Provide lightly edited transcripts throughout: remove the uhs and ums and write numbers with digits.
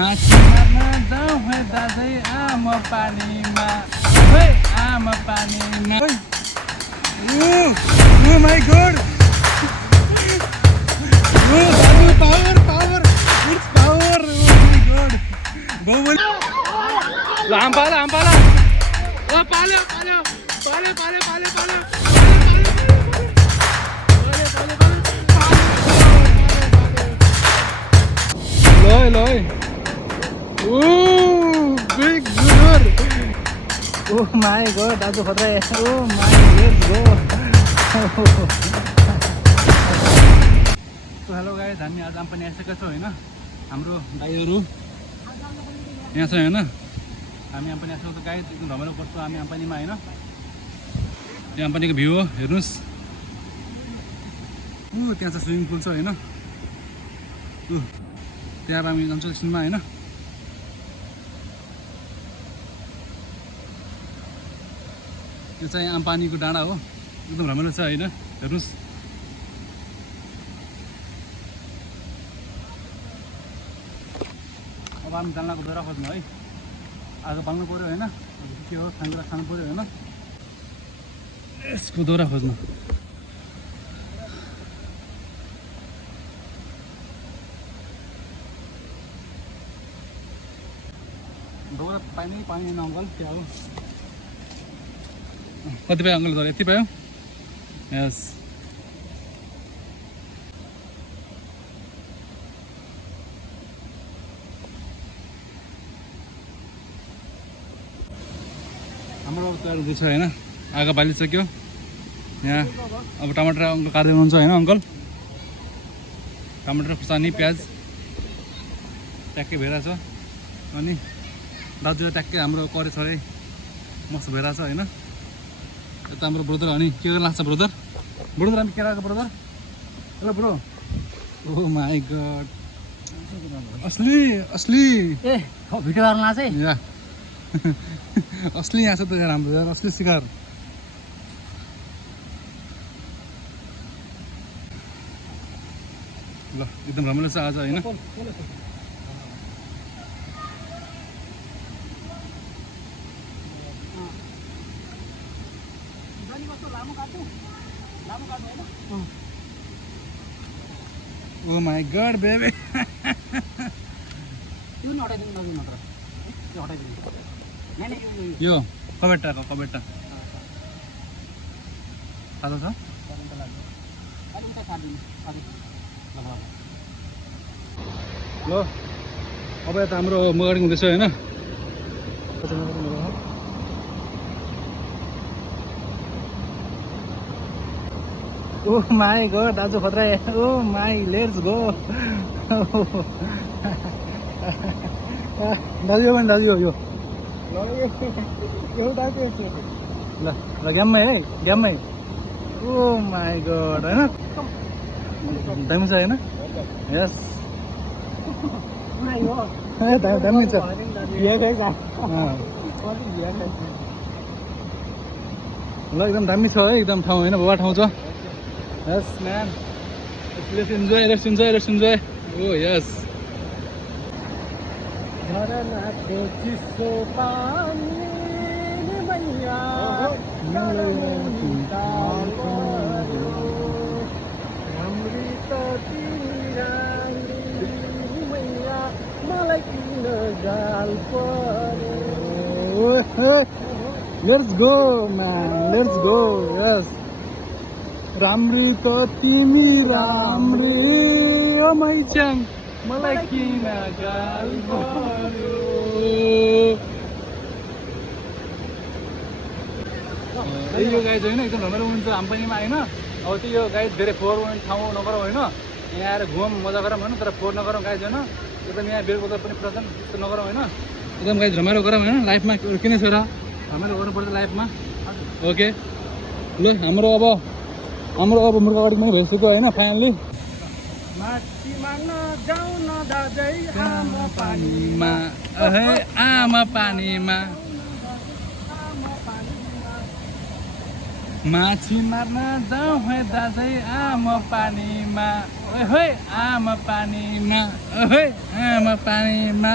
माछी मार्न जाउँ है दाजै आम पानीमा है आम पानीमा oh my god oh power power it's power oh my god Baahubali आम पाला ओ पाल्यो Loy. Ooh, big good. Oh my god, दाजु खतरा है. Oh my, let's go. So hello guys, हामी आज पनि आइसकेका छौँ हैन. हाम्रो गाईहरु यहाँ छ हैन. हामी यहाँ पनि आइसकेको गाई एकदम रमाइलो गर्छ हामी आम्पानीमा हैन. यहाँ आम्पानीको भ्यू हो हेर्नुस्. त्यहाँ चाहिँ स्विमिङ पुल छ हैन. त्यहाँ हामी जान्छौँ एकछिनमा हैन. यो चाहिँ आम्पानीको डाँडा हो. एकदम रमाइलो छ हैन. हेर्नुस्. अब हामी जान्लाको बेरा खोज्नु है. आज बाल्नु पर्यो हैन. के हो खानेकुरा खानु पर्यो हैन. यसको दौरा खोज्नु. दौरा पानी अङ्कल क्या हो कति पायो अङ्कल दौरा यति पायो यस हाम्रो तयार हुँदैछ हैन. आगो बालिसक्यो यहाँ. अब टमाटर अङ्कल काट्दै हुनुहुन्छ हैन अङ्कल. टमाटर खुर्सानी प्याज ट्याक्कै भइरहेछ. अनि दाजुले ट्याक्कै हाम्रो करे छरे मस्त भइरहेछ हैन. यता हाम्रो ब्रदर अनि के गर्न लाग्छ ब्रदर हामी के राखेको brother. Hello bro. Oh my god असली ए भिडियो गर्न लाग्छ है या असली यहाँ छ त यार हाम्रो यार असली शिकार. ल एकदम रमाइलो छ आज हैन. Oh my god baby. यो कबेटा तातो छ. ल अब यता हाम्रो मगाडी हुँदैछ हैन. Oh my god, दाजु खतरा है. Oh my, let's go. दाजु यो पनि दाजु यो ल गेममै है गेममै. Oh my god हैन दामी छ हैन. यस दामी छ. ल एकदम दामी छ है एकदम ठाउँ हैन. बाबा ठाउँ छ. Yes man, let's enjoy. Oh yes. झरनाको चिसो पानी मैया हाम्री त मैया मलाई किन गाल पर्यो. Let's go man, let's go. Yes. राम्री त तिमी राम्री ओ मैच्याङ मलाई किन गाल पर्यो. यो गाई चाहिँ होइन एकदम रमाइलो हुन्छ आम्पानीमा होइन. अब त्यो यो गाई धेरै फोहोर ठाउँ नगरौँ होइन. यहाँ आएर घुमौँ मजा गरौँ होइन. तर फोहोर नगरौँ गाई छैन. एकदम यहाँ बेलबोदर पनि पुरा छन् त्यस्तो नगरौँ होइन. एकदम गाई रमाइलो गरौँ होइन. लाइफमा किन छ र रमाइलो गर्नुपर्छ लाइफमा. ओके ल हाम्रो अब मुर्गा गाडी पनि भइसक्यो होइन फाइनली. माछी माग्न जाउँ न दाजै आम पानीमा आम पानीमा माछी मार्न जाउँ है दाजै आम पानीमा ओहे आमा पानीमा ओहे आमा पानीमा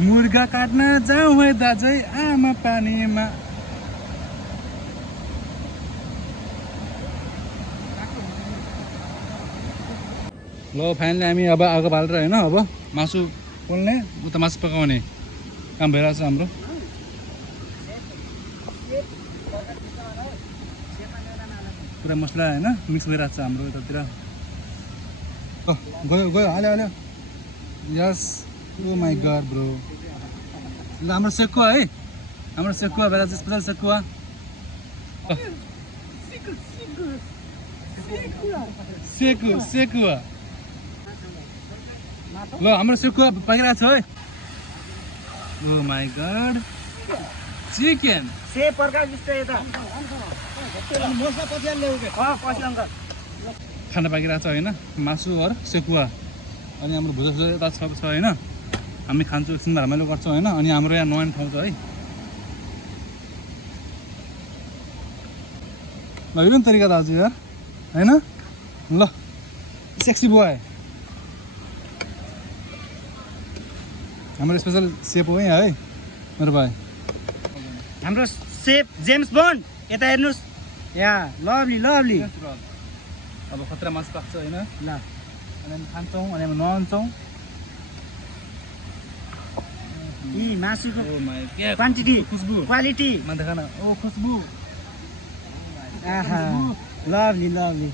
मुर्गा काट्न जाउँ है दाजै आमा पानीमा ल फाइनली हामी अब आगो बालेर होइन अब मासु पोल्ने उता मासु पकाउने काम भइरहेको छ हाम्रो पुरा मसला होइन मिक्स भइरहेको छ हाम्रो यतातिर गयो गयो हाल्यो हाल्यो यस ओ माई गड ब्रो ल हाम्रो सेकुवा है हाम्रो सेकुवा भइरहेको छ स्पेसल सेकुवा सेकुवा ल हाम्रो सेकुवा पाकिरहेको छ है ओ माई गड चिकन से प्रकार जस्तो यता मसला पछि ल्याउ के पछि अन्त खाना पाकिरहेको छ होइन मासु अरू सेकुवा अनि हाम्रो भुजा सुजा यता छ होइन हामी खान्छौँ एकछिनमा रमाइलो गर्छौँ होइन अनि हाम्रो यहाँ नयाँ ठाउँ छ है ल हेर्नु नि तरिका दाजु यार होइन ल सेक्सी बोय हाम्रो स्पेसल सेप हो यहाँ है मेरो भाइ हाम्रो सेफ जेम्स बोन्ड यता हेर्नुस् यहाँ लभली लभली अब खतरा मासु पाक्छ होइन ल अनि हामी खान्छौँ अनि हामी नुहाउँछौँ यी मासुको ओ माई क्वान्टिटी खुसबु क्वालिटी मान्छे खाना ओ खुसबु आहा लभली लभली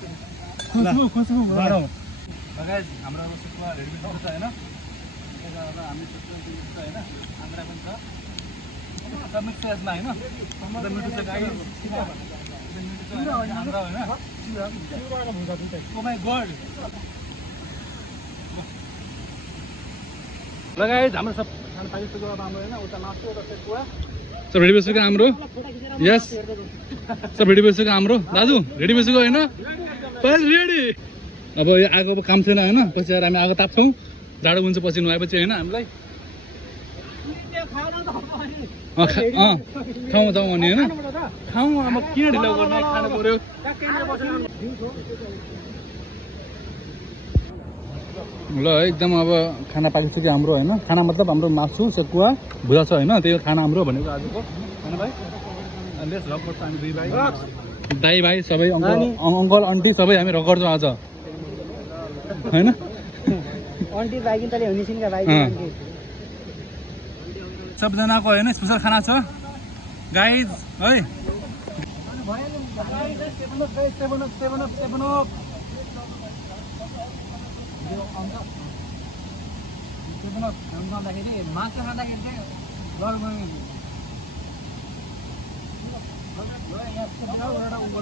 खुसबु गरौँ गाइस हाम्रो अब सुकुवा रेडी भएको छ होइन हामी होइन आन्द्रा पनि छ सब मिक्स छ यसमा होइन मिठो छ गाइस आन्द्रा होइन ओ माई गड ल गाइस हाम्रो सब खाना पाकिसक्यो अब हाम्रो होइन उता मासु उता सेकुवा सब रेडी भइसक्यो हाम्रो यस सब रेडी भइसक्यो हाम्रो दाजु रेडी भइसक्यो होइन रेडी अब यो आगो अब काम छैन होइन पछि आएर हामी आगो ताप्छौँ जाडो हुन्छ पछि नुहाएपछि होइन हामीलाई खाउँ जाउँ अनि होइन खाउँ अब किन ढिलो गर्ने खानु पऱ्यो ल एकदम अब खाना पाकिसक्यो हाम्रो होइन खाना मतलब हाम्रो मासु सेकुवा भुजा छ होइन त्यही खाना हाम्रो भनेको आजको होइन भाइ लेस भ्लग गर्छ हामी दुई भाइ दाइ भाइ सबै अङ्कल आन्टी सबै हामी रक गर्छौँ आज होइन आन्टी भाइ तले हुने छिन् भाइ सबजनाको होइन स्पेसल खाना छ गाइज है मासु खाँदाखेरि चाहिँ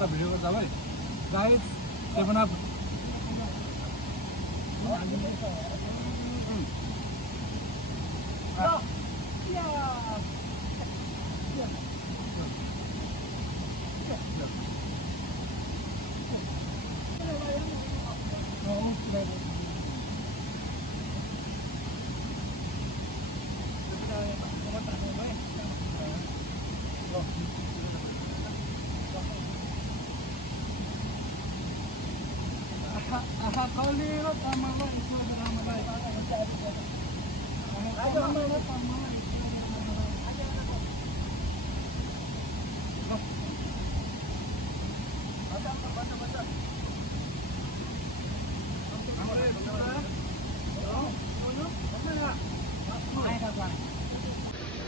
भिडियो गर्छ है गाइज सेभेन अप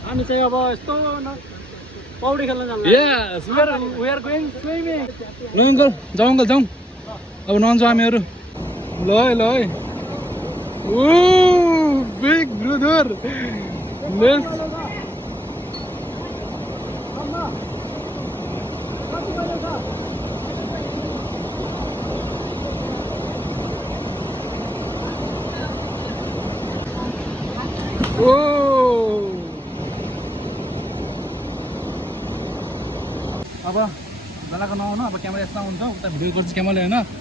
हामी चाहिँ अब यस्तो पौडी खेल्न जान्छ Yes, we are going swimming. ल अङ्कल जाउँ अङ्कल जाउँ अब नुहाउँछौँ हामीहरू ल है ल है ओ बिग ब्रदर लेट्स ओ अब जलाको नआउनु अब क्यामेरा यस्तो हुन्छ उता भिडियो गर्छु क्यामेराले होइन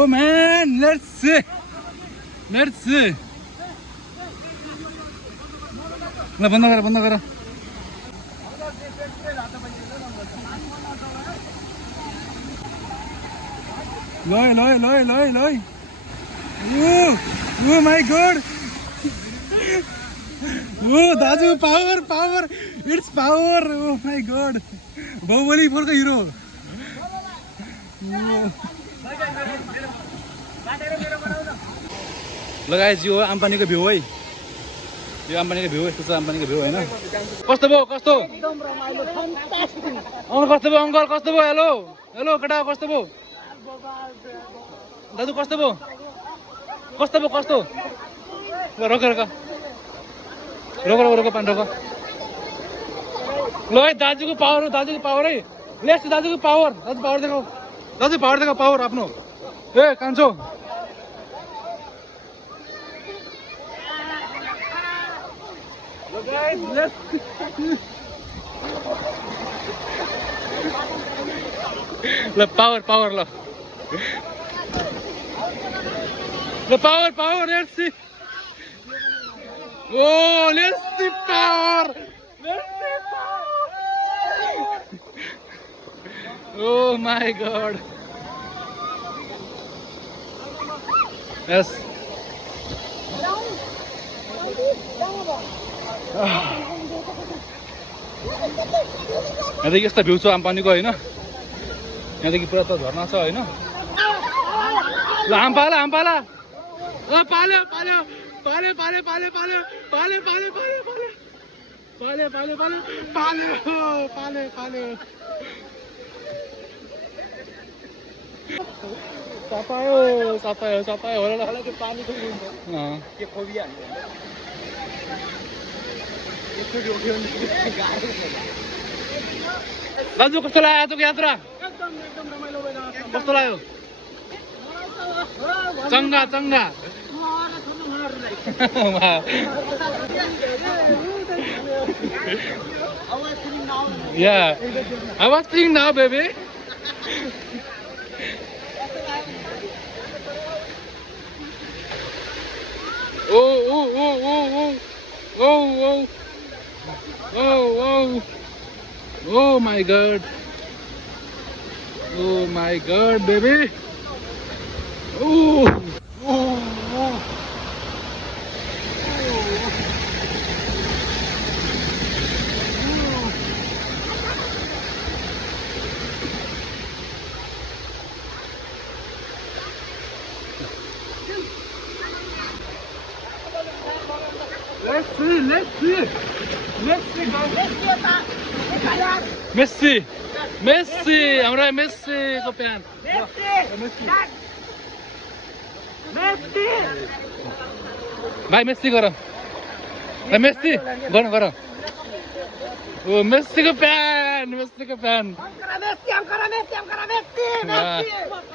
Oh man, let's see. ल बन्द गर ल Oh my god. Oh दाजु power it's power. Oh my god. Baahubali 4 को हिरो लगाएछ यो अम्पानीको भ्यू है यो अम्पानीको भ्यू यस्तो छ अम्पानीको भ्यू हैन कस्तो भयो एकदम रमाइलो फ्यान्टास्टिक अङ्कल कस्तो भयो हेलो केटा कस्तो भयो दाजु कस्तो भयो रोक पानी रोक ल है दाजुको पावर है लेस दाजुको पावर दाजु पावर देखो पावर आफ्नो ए कान्छो ल पावर ल power let's see oh let's see power oh my god yes यहाँदेखि यस्तो भ्यू छ अम्पानीको हैन यहाँदेखि पुरा त झरना छ हैन ल आम्पाला सपायो होला त्यो पानीको के फोबिया दाजु कस्तो लाग्यो आजको यात्रा एकदम रमाइलो भयो कस्तो लाग्यो चङ्गा Yeah, I was thinking now, baby. Oh my god. Oh my god, baby. Messi, हाम्रो मेस्सी को प्यान भाइ मेस्सी गर मेस्सी गर ओ मेस्सी को प्यान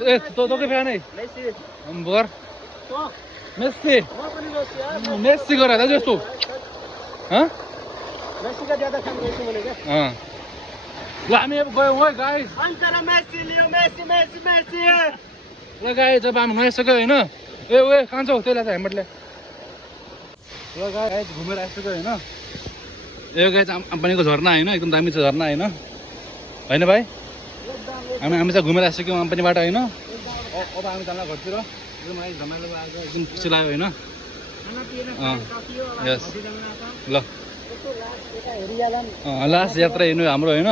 ए तो के प्यान है गर मेस्सी गर दाजु यस्तो मेस्सी का ज्यादा काम गर्छु भने के ल हामी अब गयौँ है गाइस अन्तर मेस्सी लियो मेस्सी ल गाइस जब हामी नुहाइसक्यो हैन ए कान्छौ त्यसलाई त हेलमेटले ल गाइस घुमेर आइसक्यो हैन यो गाइस अम्पानीको झरना हैन एकदम दामी छ झरना हैन भाइ हामी चाहिँ घुमेर आइसक्यौँ अम्पानीबाट हैन अब हामी जान्ला घरतिर एकदम रमाइलो आज एकदम खुसी लाग्यो हैन यस ल लास्ट यात्रा हेर्नु हाम्रो हैन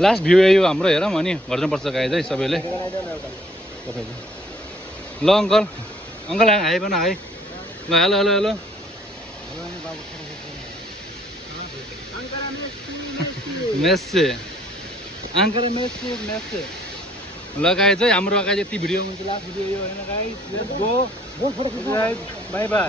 लास्ट भ्यू यो हाम्रो हेरौँ अनि घर जानुपर्छ गाइज है सबैले ल अङ्कल हाई भन हाई ल हेलो मेस्सी ल गाइज है हाम्रो गाइज यति भिडियो हुन्छ लास्ट भिडियो यो होइन guys let's go by by